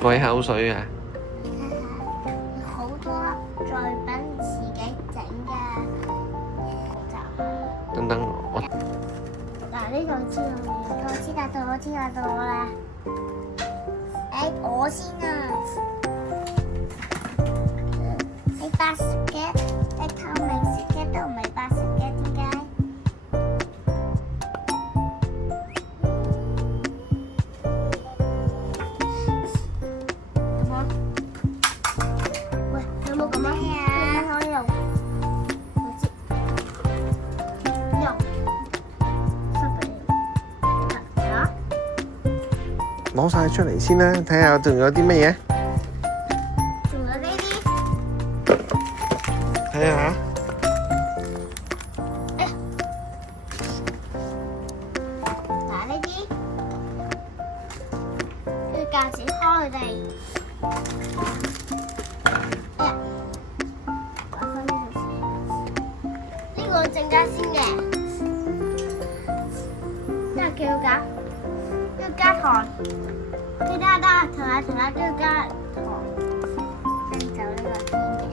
鬼口水啊！好多作品自己整嘅，就等等我。嗱呢度知道未？我知道到我知道到我啦。誒，我先啊！你白色嘅，你透明色嘅都唔係白色嘅，點解？咁啊？喂，有冇咁啊？咩啊？可以用，我知。用，收俾你。嚇？攞晒出嚟先啦，睇下仲有啲乜嘢？仲有呢啲。睇下。嗱呢啲，跟住架剪開佢哋。哎呀，擺翻呢度先。呢個正價先嘅，呢個叫價，呢個加糖。得，停下，都要加糖。跟走呢個先嘅。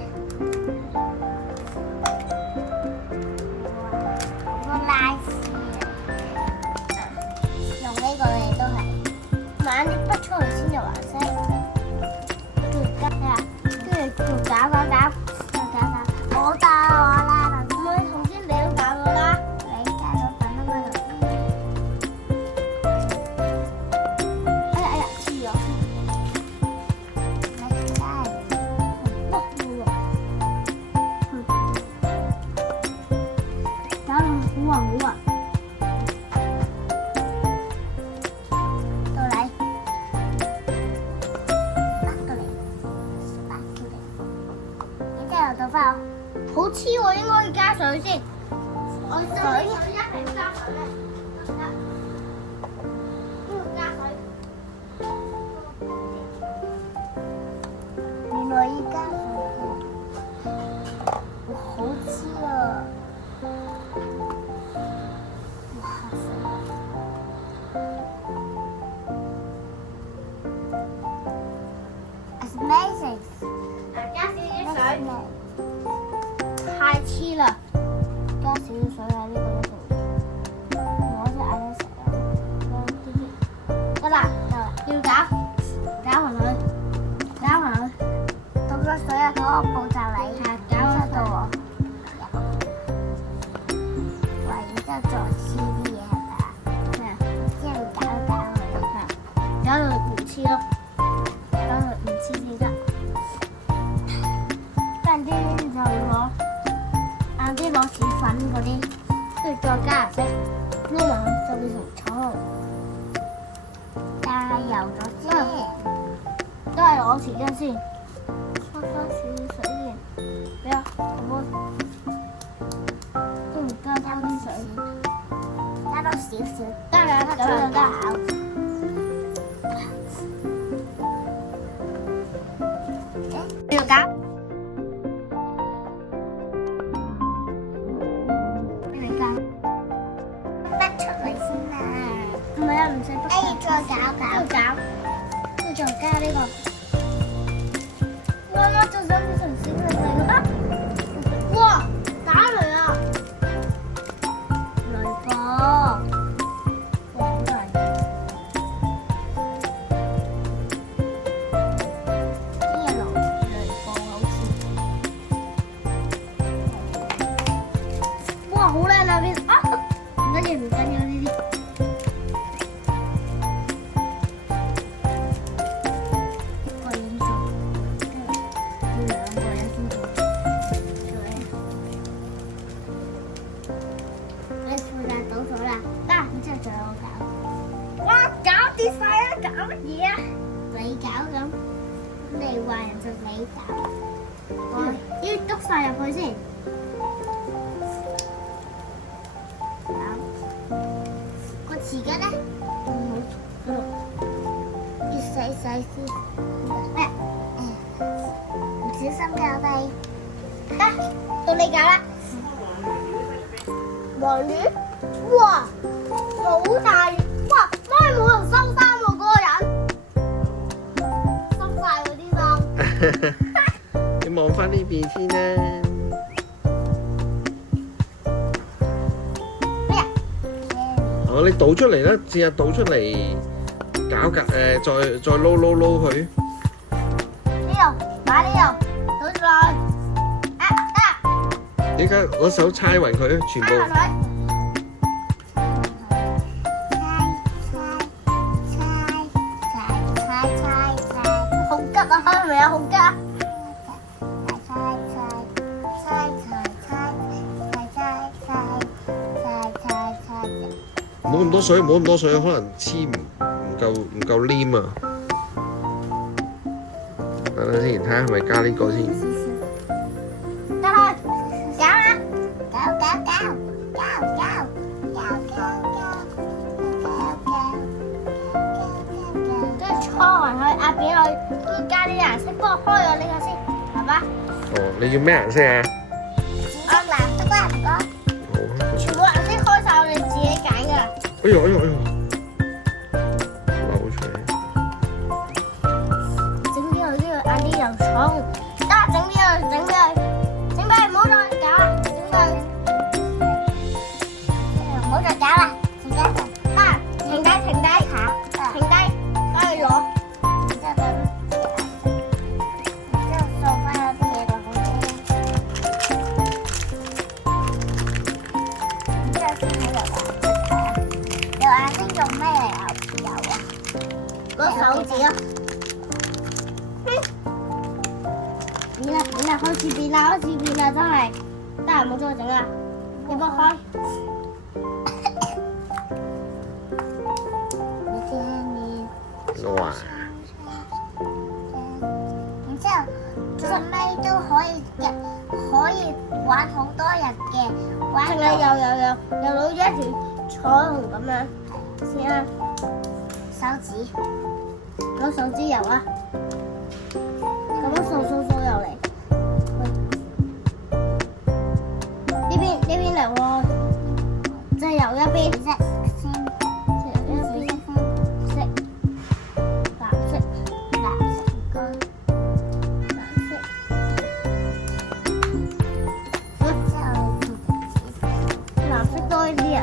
哇，好多拉絲啊！用呢個嚟都係，慢啲筆出嚟先有顏色。跟住加啊，跟住仲搞，我打我啦，咁樣頭先你都搞咗啦，你加咗粉啊嘛頭先。哎呀，黐咗先。你加，哇，冇用。搞到好啊！到嚟，然之後倒翻好黐喎，應該要加水先。我水一定加水嘅，得。呢個加水。原來要加水，哇，好黐啊！哇！It's amazing！ 加少啲水，太黐啦！加少啲水喺呢個度，我隻眼都食啦，得啦，要攪勻佢，倒咗水啊！嗰個步驟嚟，係攪得到喎。喂，然之後再黐啲嘢係咪啊？咩啊？之後攪佢，攪到唔黐咯，攪到唔黐先得。跟住啲就攞硬啲攞屎粉嗰啲，跟住再加顏色，撈埋佢就變成彩虹。加油咗先，都係攞匙羹先，搓多少水先。俾啊，好唔好？都唔加多啲水，加多少少，加兩粒水就得。要搞。筆出嚟先啦。唔係啊，唔使筆。再搞，跟住再加呢個。哇！做咗變成小女仔啦！哇！打雷啊！雷暴。哇！好大。啲嘢雷暴好似。哇！好靚啊！邊啊？唔緊要呢啲。你搞咁，你話人就你搞，要篤晒入去先。個匙羹咧，要細細先。唔小心搞低。得，到你搞啦。黃魚，哇，好大魚！哇，媽咪冇人收衫喎，嗰個人。收你望翻呢邊先啦。哦，你倒出嚟啦，試下倒出嚟，搞再撈佢。呢度，擺呢度，倒出來。你而家攞手猜勻佢，全部。好急啊！係咪啊？好急啊！唔好咁多水，唔好咁多水，可能黐唔夠黏啊！等等先，睇下係咪加呢個先。得啦，搞啦，搞。跟住搓勻佢，壓扁佢，跟住加啲顏色，幫我開咗呢個先，係嘛？哦，你要咩顏色啊？藍色啦，唔該。好。全部顏色開晒，我哋自己揀㗎。哎呦！流出嚟。整邊佢呢個晏啲又重，得整邊佢，唔好再搞啦，整邊佢，唔好再搞啦，停低，翻去攞，然之後掃翻嗰啲嘢落去，然之後先喺度有顏色用咩嚟油啊？攞手指咯。變啦，開始變啦，真係，得閒冇再整啦，你幫我開。哇！然之後最尾都可以玩好多日嘅，玩到又攞咗一條彩虹咁樣，先啦，攞手指油啊，咁樣掃油嚟。呢邊嚟喎，就由一邊色，藍色多啲啊！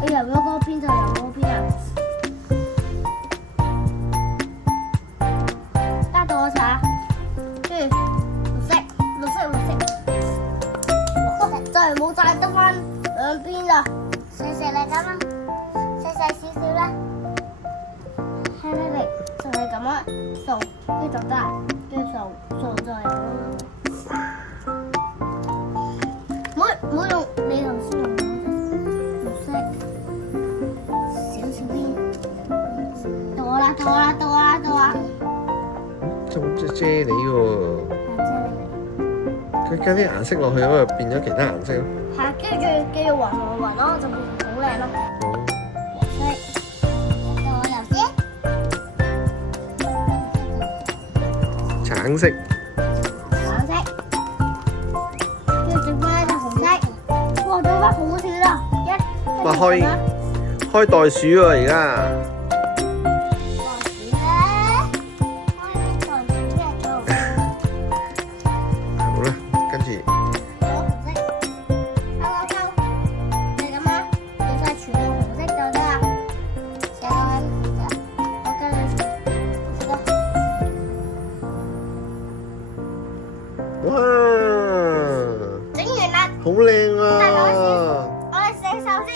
你由咗嗰邊就由嗰邊啊！加到我搽，跟住綠色，就係冇晒得翻兩邊咋，細嚟咁啦，細少少啦，輕嚟就係咁啦，掃呢度得，跟住掃就係咁啦。唔好用你頭先用綠色，少啲，到我啦，就好似啫喱喎。佢加啲顏色落去，咁就變咗其他顏色咯。係，跟住繼續暈咯，就變好靚咯。黃色，到我油先。橙色。跟住整翻一隻紅色。哇，做翻好少啦！哇，開袋鼠喎而家。哇！整完啦，好靚啊！我哋洗手先，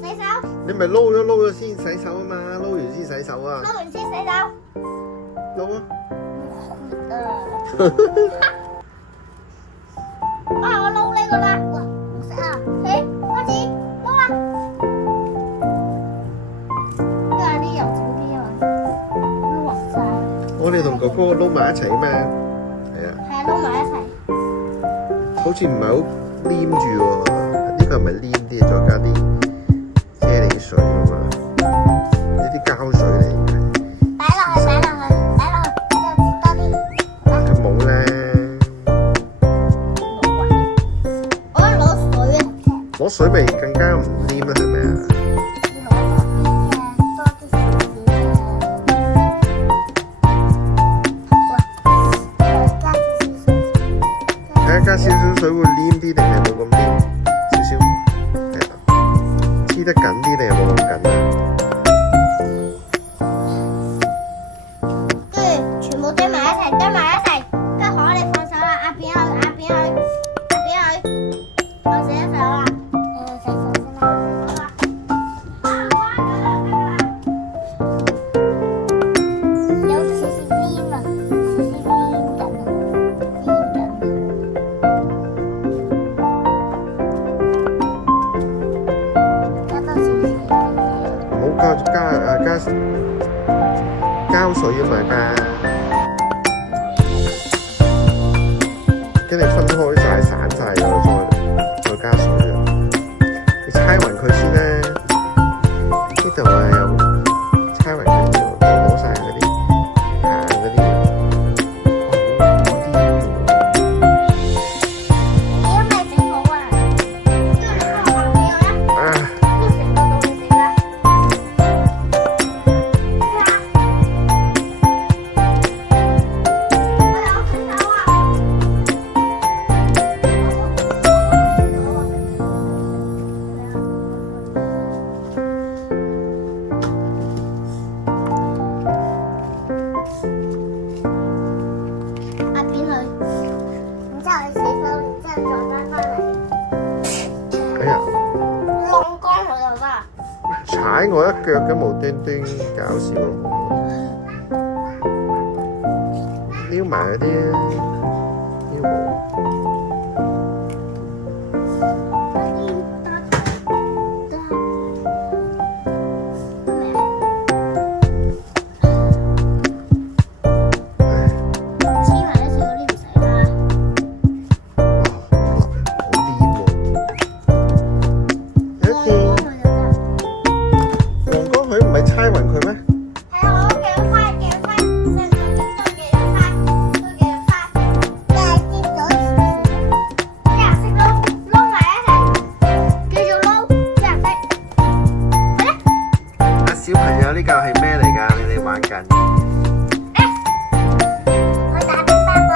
洗手。你咪撈咗先洗手啊嘛，撈完先洗手啊。撈完先洗手。撈啊！我撈呢個啦，哇，好食啊！開始撈啦。因為啲油少啲啊嘛，撈勻晒。我哋同哥哥撈埋一齊啊嘛。係啊，撈埋一齊。好似唔係好黏住喎，呢個係咪黏啲？再加啲啫喱水啊嘛，呢啲膠水嚟嘅。擺落去，之後擠多啲。佢冇咧。我攞水啊！攞水咪更加唔黏啦，係咪啊？多啲水。膠水啊嘛加，跟住分開晒散晒咗，再加水啊！你猜勻佢先啦，呢度啊有猜勻佢呢度攞晒嗰啲行嗰啲，哇好啲你有冇整好啊？跟住你看我朋友啦，啊！都成個到你食啦。係啊，我有睇到啊。阿扁佢，然之後你洗手，然之後再翻返嚟，哎呀，晾乾佢就得。踩我一腳咁無端端搞笑撩埋嗰啲撩毛。猜勻佢咩？係啊，我都幾多塊，幾多塊，成個邊都幾多塊，都幾多塊，但係跌咗少少。啲顏色撈埋一齊，叫做撈啲顏色。好咧，阿小朋友呢嚿係咩嚟㗎？你哋玩緊？我打乒乓波。